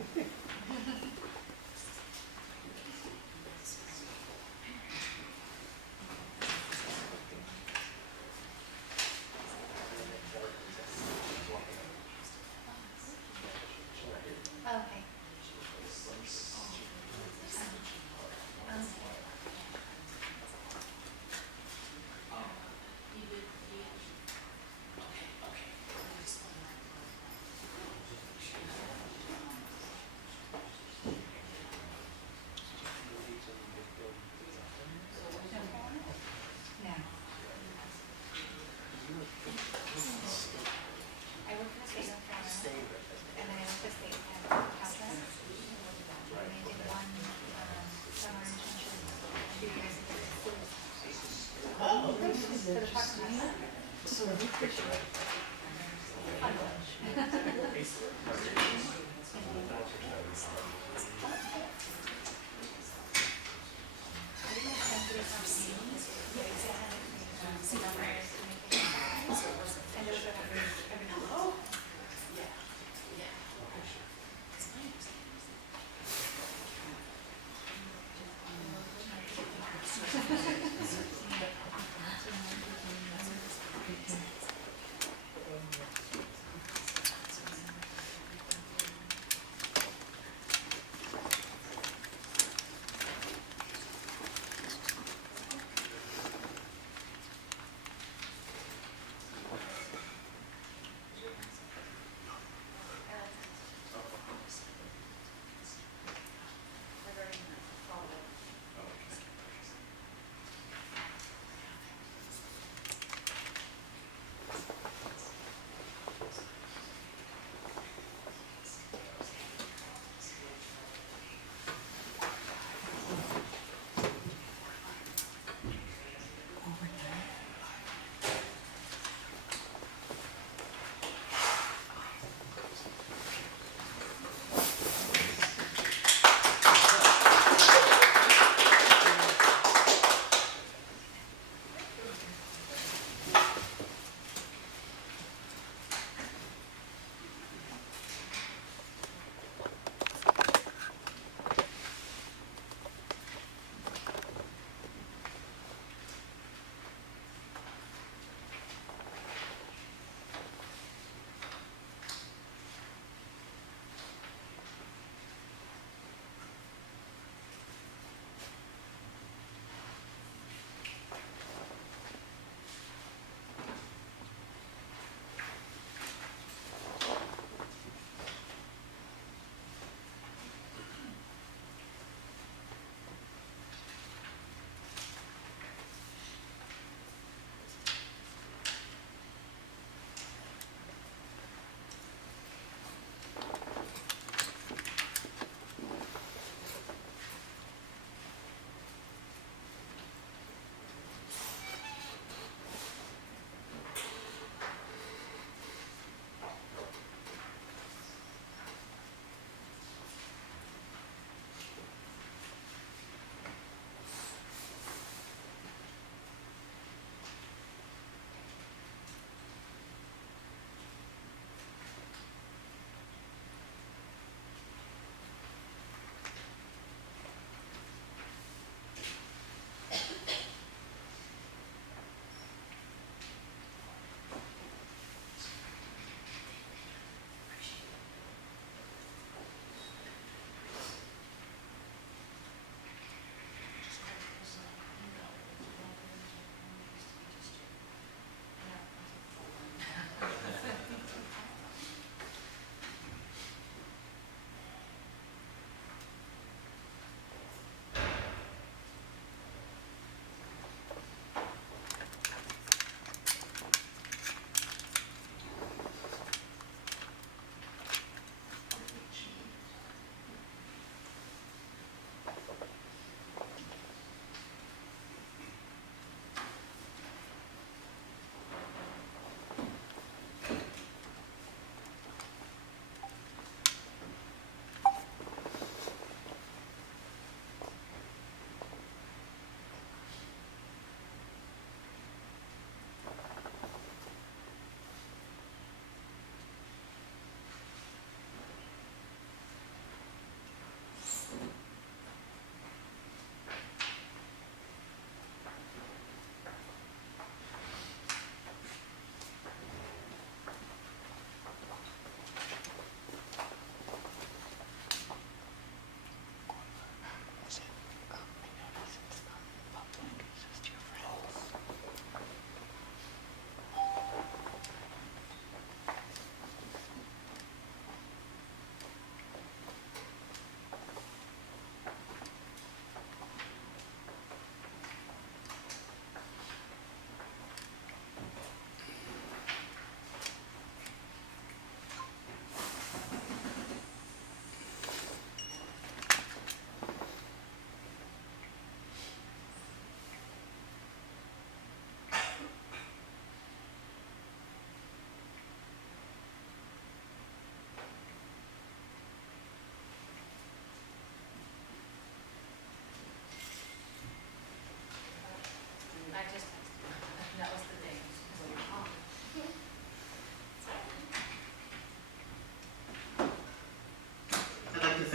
Okay. No. I work for the state of Alhambra, and then I work for the state of Caltrans. And I did one summer internship 2 years ago for the parks and rec. Fun bunch. I didn't have time to get some scenes. Yeah, exactly. See numbers and everything. And those are every now and then.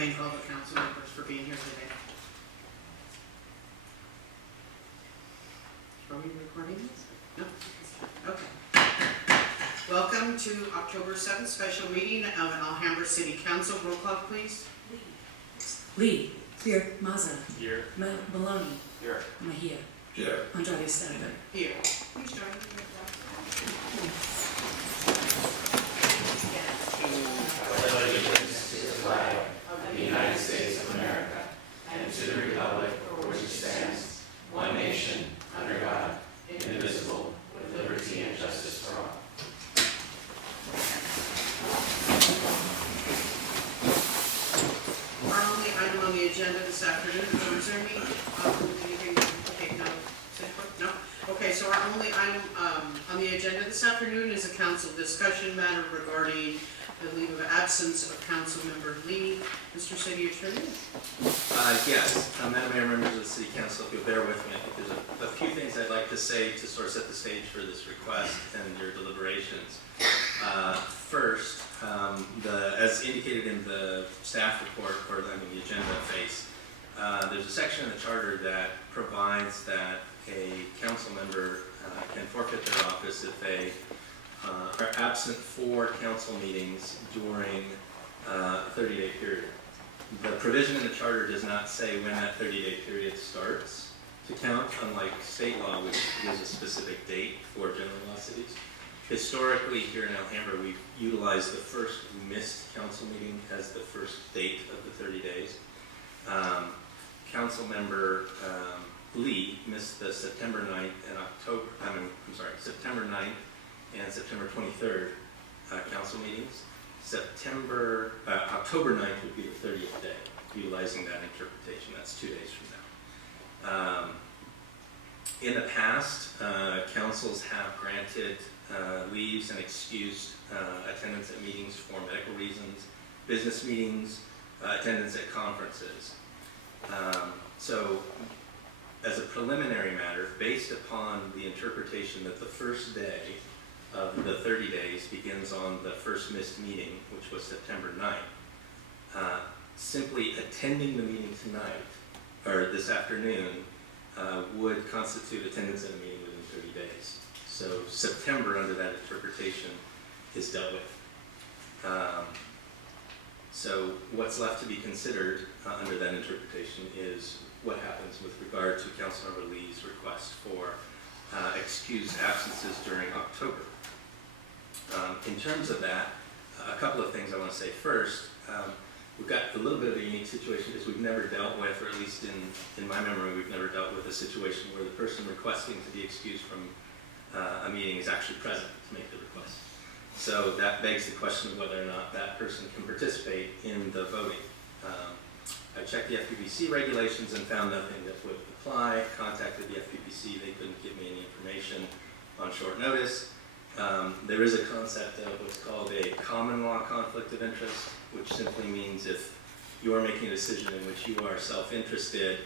thank all the council members for being here today. Are we recording this? No? Okay. Welcome to October 7th special meeting of Alhambra City Council. Roll call, please. Lee. Here. Mazza. Here. Maloney. Here. Mejia. Here. Andrade Stadler. Here. Please join me. Allegiance to the flag of the United States of America and to the republic for which it stands, one nation, under God, indivisible, with liberty and justice for all. Our only item on the agenda this afternoon, is there anything to take note? No? Okay, so our only item on the agenda this afternoon is a council discussion matter regarding the leave of absence of Councilmember Lee. Mr. City Attorney? Yes, Madam Mayor, members of the City Council, if you'll bear with me, I think there's a few things I'd like to say to sort of set the stage for this request and your deliberations. First, as indicated in the staff report, or the agenda phase, there's a section in the charter that provides that a council member can forfeit their office if they are absent for council meetings during a 30-day period. The provision in the charter does not say when that 30-day period starts to count, unlike state law, which gives a specific date for general law cities. Historically, here in Alhambra, we've utilized the first missed council meeting as the first date of the 30 days. Council member Lee missed the September 9th and September 9th and September 23rd council meetings. October 9th would be the 30th day, utilizing that interpretation. That's 2 days from now. In the past, councils have granted leaves and excused attendance at meetings for medical reasons, business meetings, attendance at conferences. So, as a preliminary matter, based upon the interpretation that the first day of the 30 days begins on the first missed meeting, which was September 9th, simply attending the meeting tonight, or this afternoon, would constitute attendance at a meeting within 30 days. So September, under that interpretation, is dealt with. So what's left to be considered under that interpretation is what happens with regard to Councilmember Lee's request for excused absences during October. In terms of that, a couple of things I want to say. First, we've got a little bit of a unique situation because we've never dealt with, or at least in my memory, we've never dealt with a situation where the person requesting to be excused from a meeting is actually present to make the request. So that begs the question of whether or not that person can participate in the voting. I checked the FPPC regulations and found nothing that would apply. Contacted the FPPC, they couldn't give me any information on short notice. There is a concept of what's called a common law conflict of interest, which simply means if you are making a decision in which you are self-interested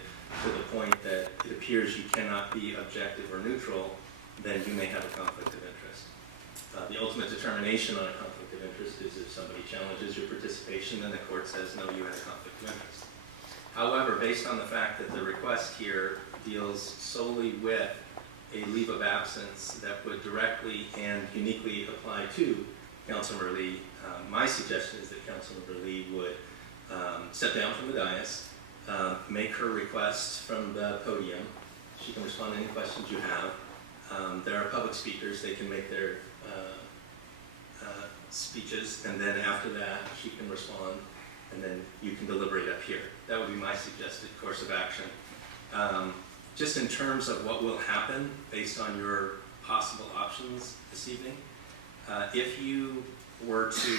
to the point that it appears you cannot be objective or neutral, then you may have a conflict of interest. The ultimate determination on a conflict of interest is if somebody challenges your participation, then the court says, no, you had a conflict of interest. However, based on the fact that the request here deals solely with a leave of absence that would directly and uniquely apply to Councilmember Lee, my suggestion is that Councilmember Lee would step down from the dais, make her request from the podium. She can respond to any questions you have. There are public speakers, they can make their speeches, and then after that she can respond, and then you can deliberate up here. That would be my suggested course of action. Just in terms of what will happen based on your possible options this evening, if you were to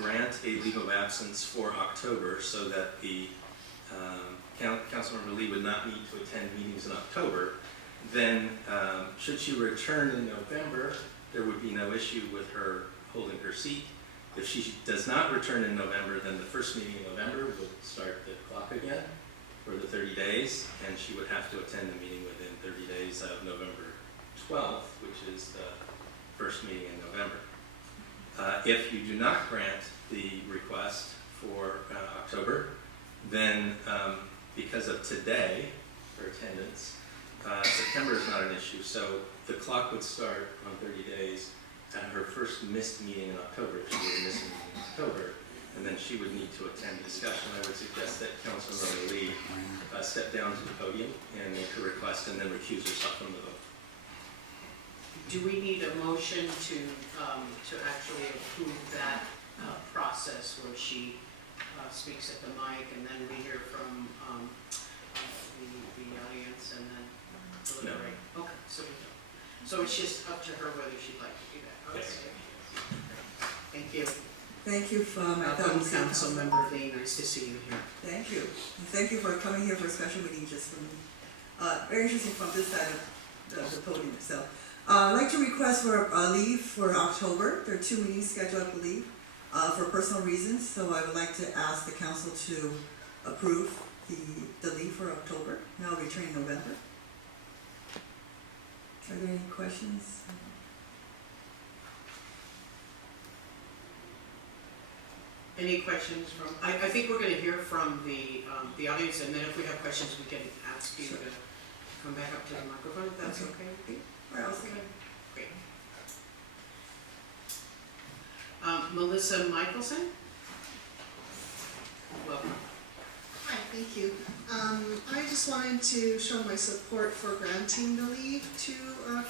grant a leave of absence for October so that the Councilmember Lee would not need to attend meetings in October, then should she return in November, there would be no issue with her holding her seat. If she does not return in November, then the first meeting in November would start the clock again for the 30 days, and she would have to attend the meeting within 30 days of November 12th, which is the first meeting in November. If you do not grant the request for October, Then, because of today, for attendance, September is not an issue, so the clock would start on 30 days at her first missed meeting in October, if she would miss a meeting in October, and then she would need to attend the discussion. I would suggest that Councilwoman Lee step down to the podium and make her request, and then recuse herself from the vote. Do we need a motion to actually approve that process where she speaks at the mic and then we hear from the audience and then deliberate? No. Okay, so we don't. So it's just up to her whether she'd like to do that. Okay. Yes. Thank you. Thank you for my Welcome, Councilmember Lee. Nice to see you here. Thank you. And thank you for coming here for a special meeting just for me. Very interesting from this side of the podium itself. I'd like to request for leave for October. There are 2 meetings scheduled, I believe, for personal reasons. So I would like to ask the council to approve the leave for October. And I'll return in November. Are there any questions? Any questions from, I think we're going to hear from the audience, and then if we have questions, we can ask you Sure. to come back up to the microphone, if that's Okay. okay with you? Where else? Okay, great. Melissa Michelson? Welcome. Hi, thank you. I just wanted to show my support for granting the leave to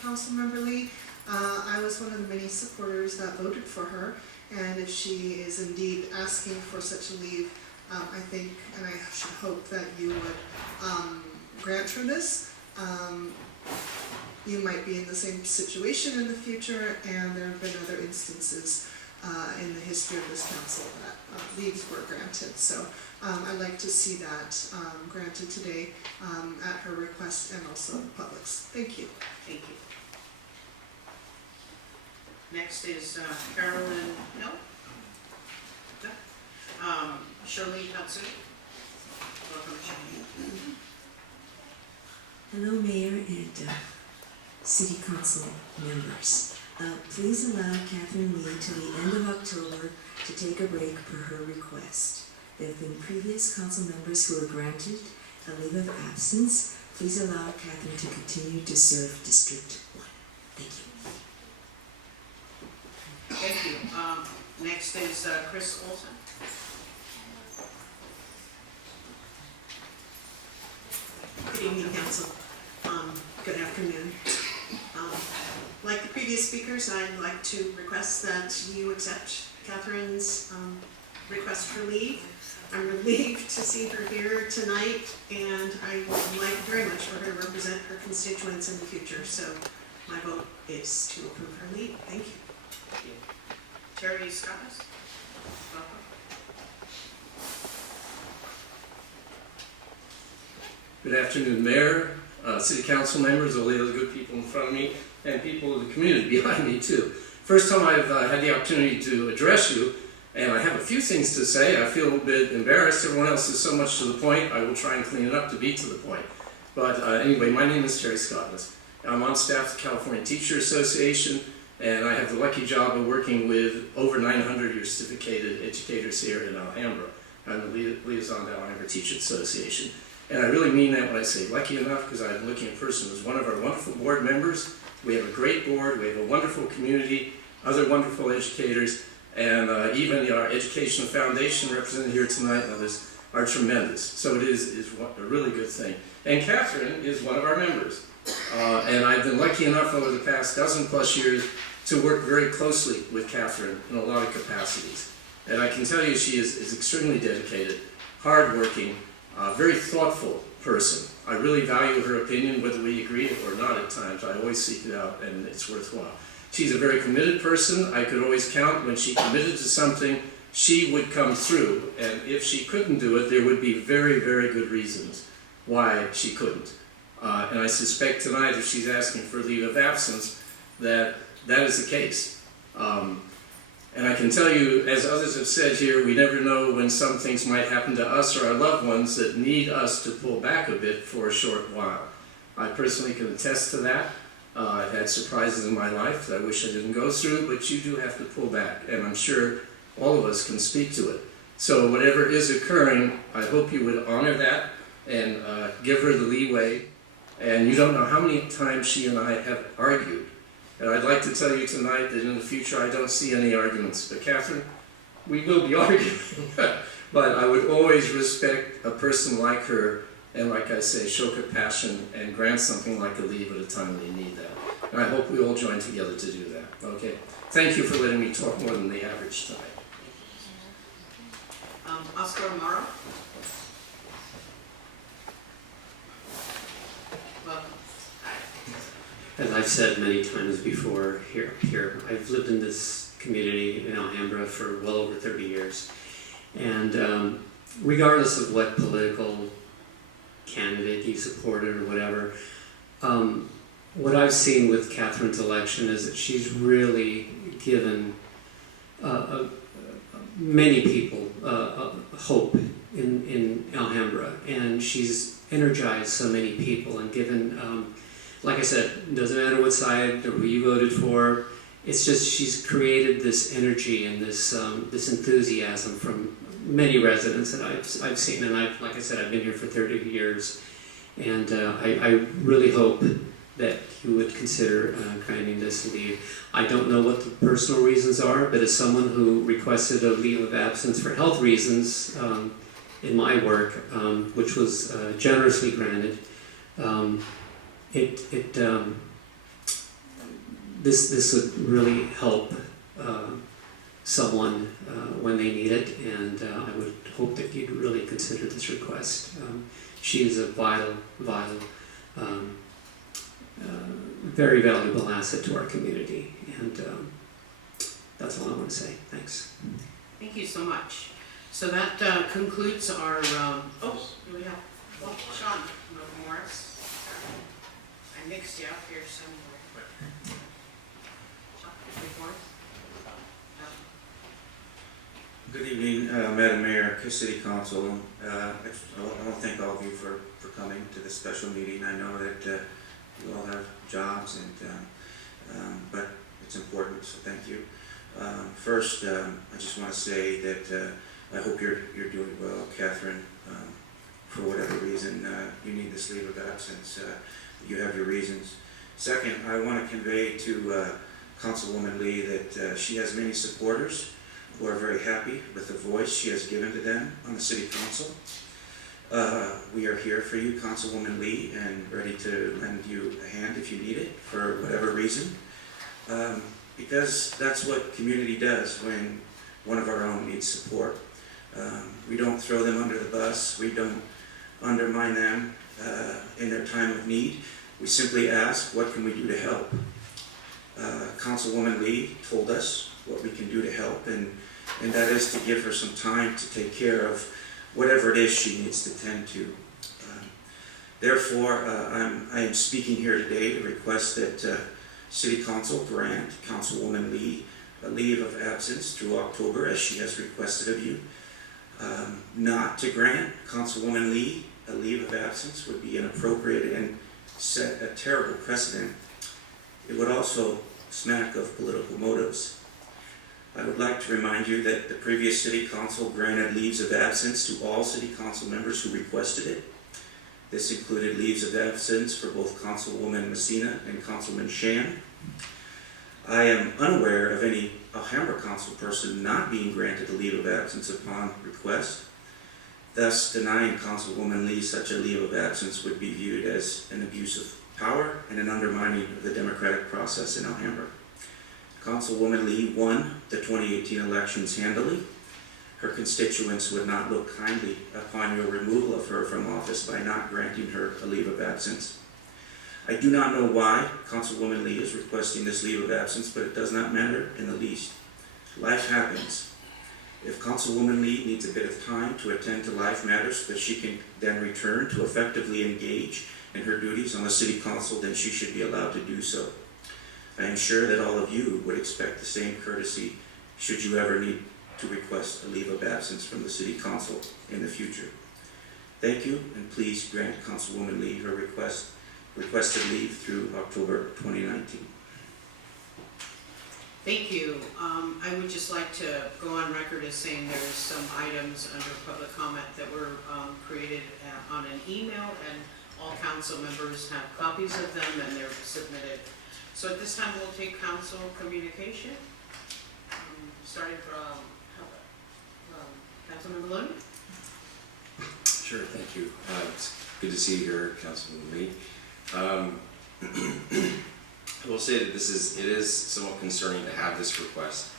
Councilmember Lee. I was one of the many supporters that voted for her, and if she is indeed asking for such a leave, I think, and I should hope that you would grant her this. You might be in the same situation in the future, and there have been other instances in the history of this council that leaves were granted. So I'd like to see that granted today at her request and also the public's. Thank you. Thank you. Next is Carolyn Hill. Shirley Hudson. Welcome, Shirley. Hello, Mayor and City Council members. Please allow Catherine Lee to the end of October to take a break per her request. There have been previous council members who were granted a leave of absence. Please allow Catherine to continue to serve District 1. Thank you. Thank you. Next is Chris Olson. Good evening, Council. Good afternoon. Like the previous speakers, I'd like to request that you accept Catherine's request for leave. I'm relieved to see her here tonight, and I would like very much for her to represent her constituents in the future. So my vote is to approve her leave. Thank you. Thank you. Terry Scottus. Welcome. Good afternoon, Mayor, City Council members, all the other good people in front of me, and people of the community behind me too. First time I've had the opportunity to address you, and I have a few things to say. I feel a bit embarrassed. Everyone else is so much to the point. I will try and clean it up to be to the point. But anyway, my name is Terry Scottus. I'm on staff at the California Teacher Association, and I have the lucky job of working with over 900 your certificated educators here in Alhambra. I'm the liaison to Alhambra Teacher Association. And I really mean that when I say lucky enough, because I'm looking at a person who's one of our wonderful board members. We have a great board, we have a wonderful community, other wonderful educators, and even our educational foundation represented here tonight and others are tremendous. So it is a really good thing. And Catherine is one of our members. And I've been lucky enough over the past dozen+ years to work very closely with Catherine in a lot of capacities. And I can tell you she is extremely dedicated, hardworking, very thoughtful person. I really value her opinion, whether we agree or not at times. I always seek it out, and it's worthwhile. She's a very committed person. I could always count when she committed to something, she would come through. And if she couldn't do it, there would be very, very good reasons why she couldn't. And I suspect tonight, if she's asking for leave of absence, that is the case. And I can tell you, as others have said here, we never know when some things might happen to us or our loved ones that need us to pull back a bit for a short while. I personally can attest to that. I've had surprises in my life that I wish I didn't go through, but you do have to pull back, and I'm sure all of us can speak to it. So whatever is occurring, I hope you would honor that and give her the leeway. And you don't know how many times she and I have argued. And I'd like to tell you tonight that in the future I don't see any arguments. But Catherine, we will be arguing. But I would always respect a person like her and, like I say, show compassion and grant something like a leave at a time when they need that. And I hope we all join together to do that. Okay? Thank you for letting me talk more than the average tonight. Oscar Amaro. Welcome. As I've said many times before here, I've lived in this community in Alhambra for well over 30 years. And regardless of what political candidate you supported or whatever, what I've seen with Catherine's election is that she's really given many people hope in Alhambra, and she's energized so many people and given, like I said, it doesn't matter what side or who you voted for, it's just she's created this energy and this enthusiasm from many residents that I've seen, and like I said, I've been here for 30 years, and I really hope that you would consider granting this leave. I don't know what the personal reasons are, but as someone who requested a leave of absence for health reasons in my work, which was generously granted, this would really help someone when they need it, and I would hope that you'd really consider this request. She is a vital, very valuable asset to our community, and that's all I want to say. Thanks. Thank you so much. So that concludes our, do we have, Sean Morris. I mixed you up here somewhere. Sean Morris. Good evening, Madam Mayor, City Council. I want to thank all of you for coming to this special meeting. I know that you all have jobs, and but it's important, so thank you. First, I just want to say that I hope you're doing well, Catherine. For whatever reason you need this leave of absence, you have your reasons. Second, I want to convey to Councilwoman Lee that she has many supporters who are very happy with the voice she has given to them on the City Council. We are here for you, Councilwoman Lee, and ready to lend you a hand if you need it for whatever reason. Because that's what community does when one of our own needs support. We don't throw them under the bus. We don't undermine them in their time of need. We simply ask, what can we do to help? Councilwoman Lee told us what we can do to help, and that is to give her some time to take care of whatever it is she needs to tend to. Therefore, I am speaking here today to request that City Council grant Councilwoman Lee a leave of absence through October, as she has requested of you. Not to grant Councilwoman Lee a leave of absence would be inappropriate and set a terrible precedent. It would also smack of political motives. I would like to remind you that the previous City Council granted leaves of absence to all City Council members who requested it. This included leaves of absence for both Councilwoman Messina and Councilman Shan. I am unaware of any Alhambra Council person not being granted a leave of absence upon request. Thus, denying Councilwoman Lee such a leave of absence would be viewed as an abuse of power and an undermining of the democratic process in Alhambra. Councilwoman Lee won the 2018 elections handily. Her constituents would not look kindly upon your removal of her from office by not granting her a leave of absence. I do not know why Councilwoman Lee is requesting this leave of absence, but it does not matter in the least. Life happens. If Councilwoman Lee needs a bit of time to attend to life matters so that she can then return to effectively engage in her duties on the City Council, then she should be allowed to do so. I am sure that all of you would expect the same courtesy should you ever need to request a leave of absence from the City Council in the future. Thank you, and please grant Councilwoman Lee her requested leave through October 2019. Thank you. I would just like to go on record as saying there's some items under public comment that were created on an email, and all council members have copies of them and they're submitted. So at this time, we'll take council communication, starting from Councilmember Lee. Sure, thank you. It's good to see you here, Councilwoman Lee. I will say that it is somewhat concerning to have this request,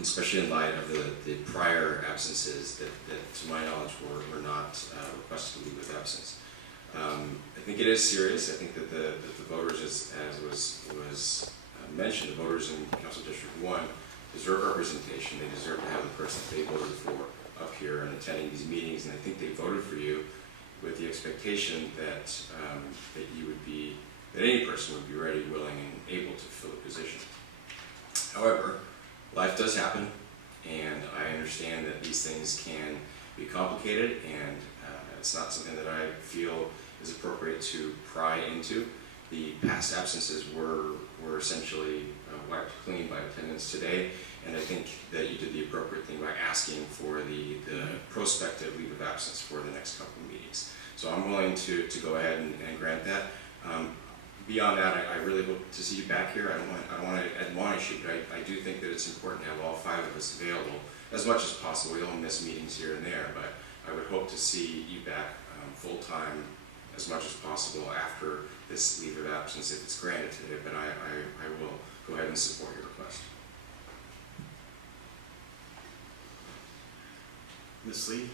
especially in light of the prior absences that to my knowledge were not requested to leave with absence. I think it is serious. I think that the voters, as was mentioned, the voters in Council District 1 deserve representation. They deserve to have the person that they voted for up here and attending these meetings, and I think they voted for you with the expectation that that any person would be ready, willing, and able to fill the position. However, life does happen, and I understand that these things can be complicated, and it's not something that I feel is appropriate to pry into. The past absences were essentially wiped clean by attendance today, and I think that you did the appropriate thing by asking for the prospective leave of absence for the next couple of meetings. So I'm willing to go ahead and grant that. Beyond that, I really hope to see you back here. I don't want to admonish you, but I do think that it's important to have all 5 of us available as much as possible. We don't miss meetings here and there, but I would hope to see you back full-time as much as possible after this leave of absence if it's granted today, but I will go ahead and support your request. Ms. Lee,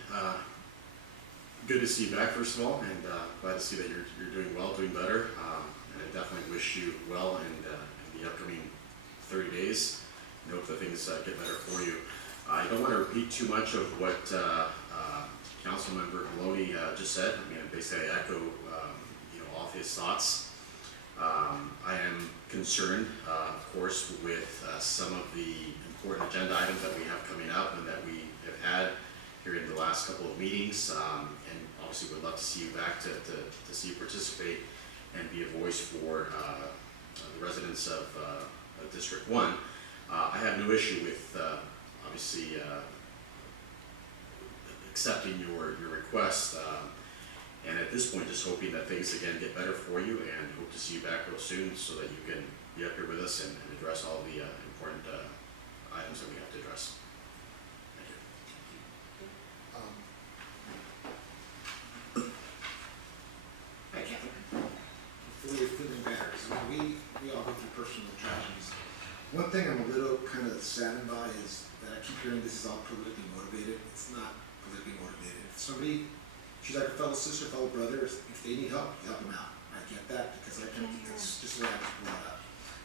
good to see you back, first of all, and glad to see that you're doing well, doing better. And I definitely wish you well in the upcoming 30 days, and hope that things get better for you. I don't want to repeat too much of what Councilmember Maloney just said. I mean, basically I echo all of his thoughts. I am concerned, of course, with some of the important agenda items that we have coming up and that we have had here in the last couple of meetings, and obviously would love to see you back to see you participate and be a voice for the residents of District 1. I have no issue with obviously accepting your request, and at this point just hoping that things again get better for you, and hope to see you back real soon so that you can be up here with us and address all the important items that we have to address. Before you're feeling better, so we all go through personal tragedies. One thing I'm a little kind of saddened by is that I keep hearing this is all politically motivated. It's not politically motivated. If somebody, she's like a fellow sister, fellow brother, if they need help, you help them out. I get that because I kind of think that's just the way I was brought up.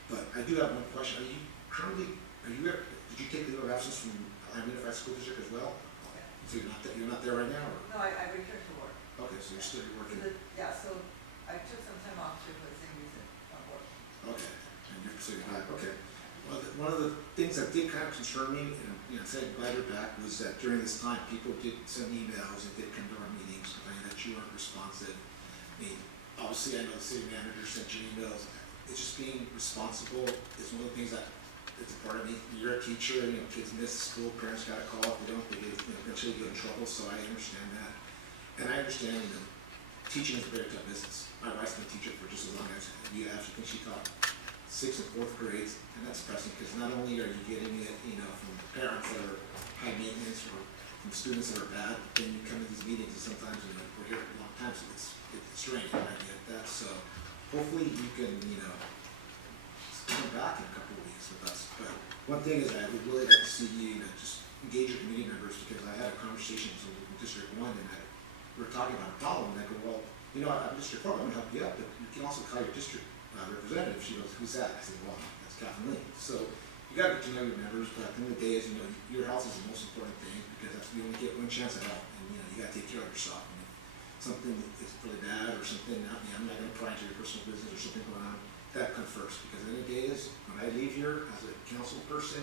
But I do have one question. Did you take the leave of absence from Alhambra Unified School District as well? Okay. So you're not there right now? Or? No, I returned to work. Okay, so you're still working. Yeah, so I took some time off for the same reason, of work. Okay, and so you're back, okay. Well, one of the things that did kind of concern me, and saying glad you're back, was that during this time, people did send emails and did come to our meetings complaining that you weren't responsive. I mean, obviously I know the city manager sent you emails. It's just being responsible is one of the things that it's a part of me. You're a teacher, and kids miss school, parents got to call. If they don't, they get, eventually get in trouble, so I understand that. And I understand teaching is a very tough business. My wife's been a teacher for just as long as you have. I think she taught 6th and 4th grades, and that's pressing because not only are you getting it, from parents that are high maintenance or from students that are bad, but then you come to these meetings and sometimes we're here a long time, so it's draining. I get that. So hopefully you can, come back in a couple of weeks with us. But one thing is I would really like to see you just engage your community members, because I had a conversation with District 1 and we were talking about a problem, and I go, well, I'm District 4, I'm going to help you out, but you can also call your district representative. She goes, who's that? I said, well, that's Catherine Lee. So you got to get to know your members, but at the end of the day, is your health is the most important thing, because you only get one chance at health, and you got to take care of yourself. And if something is really bad or something, I'm not going to pry into your personal business or something going on. That comes first, because at the end of the day is when I leave here as a council person,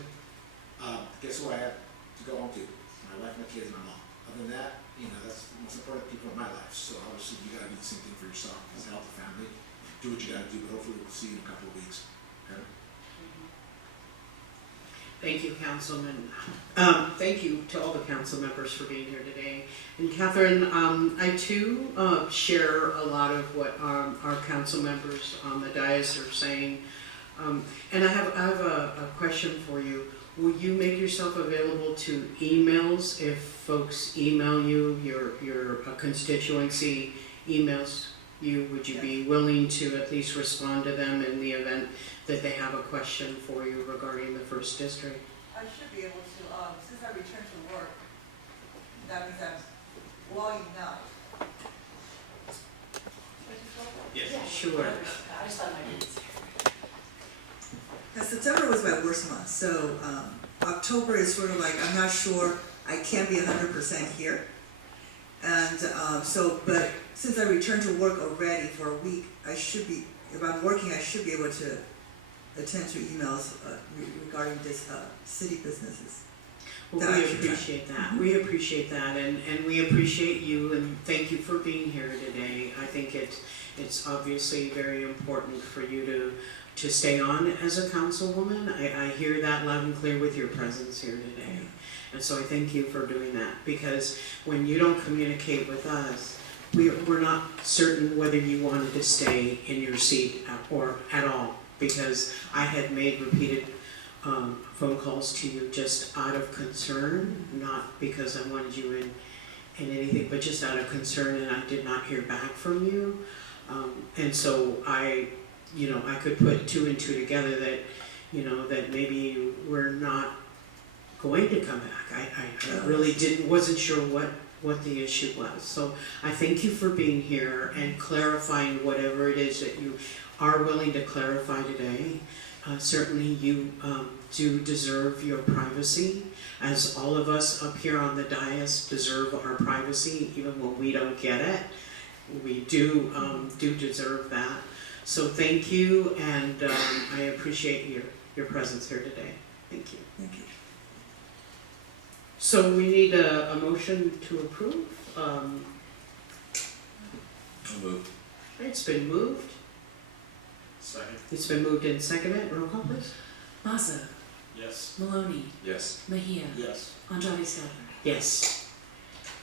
guess who I have to go home to? My wife, my kids, my mom. Other than that, that's the most important people in my life. So obviously you got to do the same thing for yourself, as a healthy family. Do what you got to do, but hopefully we'll see you in a couple of weeks. Okay? Thank you, Councilman. Thank you to all the council members for being here today. And Catherine, I too share a lot of what our council members on the dais are saying. And I have a question for you. Will you make yourself available to emails if folks email you, your constituency emails you? Would you be willing to at least respond to them in the event that they have a question for you regarding the first district? I should be able to, since I returned to work, that means I'm well enough. Yes. Sure. I just thought my kids. Now, September was my worst month, so October is sort of like, I'm not sure, I can't be 100% here. And but since I returned to work already for a week, I should be, if I'm working, I should be able to attend to emails regarding this city businesses. Well, we appreciate that. We appreciate that, and we appreciate you, and thank you for being here today. I think it's obviously very important for you to stay on as a councilwoman. I hear that loud and clear with your presence here today. And so I thank you for doing that, because when you don't communicate with us, we're not certain whether you wanted to stay in your seat or at all, because I had made repeated phone calls to you just out of concern, not because I wanted you in anything, but just out of concern, and I did not hear back from you. And so I could put two and two together that, that maybe you were not going to come back. I really wasn't sure what the issue was. So I thank you for being here and clarifying whatever it is that you are willing to clarify today. Certainly you do deserve your privacy, as all of us up here on the dais deserve our privacy, even when we don't get it. We do deserve that. So thank you, and I appreciate your presence here today. Thank you. Thank you. So we need a motion to approve. I'll move. It's been moved. Second. It's been moved and seconded. Roll call, please. Mazza, Yes. Maloney, Yes. Mejia, Yes. Andrade Salazar. Yes.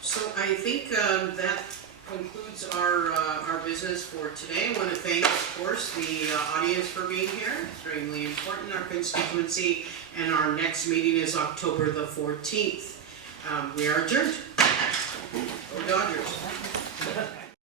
So I think that concludes our business for today. I want to thank, of course, the audience for being here. Extremely important, our constituency, and our next meeting is October the 14th. We are adjourned. Go Dodgers.